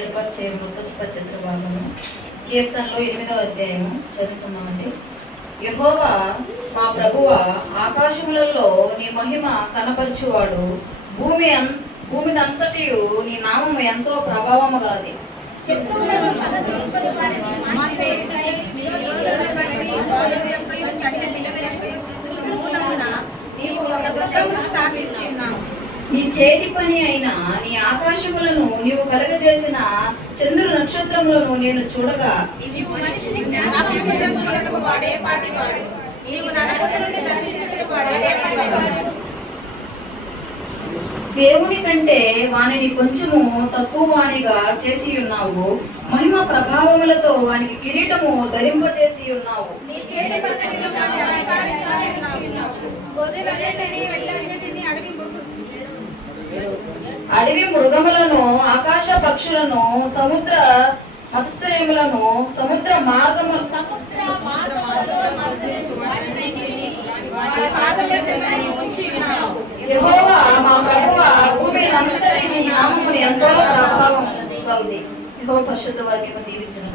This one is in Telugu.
ఏర్పరిచే మృతోత్పత్తి భాగము కీర్తనలో 8వ అధ్యాయము చదువుతున్నామండి. యెహోవా మా ప్రభువా, ఆకాశములలో నీ మహిమ కనపరచువాడు, భూమిదంతటి నీ నామము ఎంతో ప్రభావము గలది. నీ చేతి పని అయిన నీ ఆకాశములను నీవు కలగజేసిన చంద్ర నక్షత్రములను నేను చూడగా, దేవుని కంటే వానిని కొంచెము తక్కువ వానిగా చేసి ఉన్నావు. మహిమ ప్రభావములతో వానికి కిరీటము ధరింపజేసి ఉన్నావు. అడవి మృగములను, ఆకాశ పక్షులను, సముద్ర మత్స్యములను, సముద్ర మార్గము యెహోవా మా ప్రభువా, భూమి అంతటి నీ నామమును ఎంతో ప్రభావం కలది. యెహోవా పరిశుద్ధ వాక్యము దీవించును.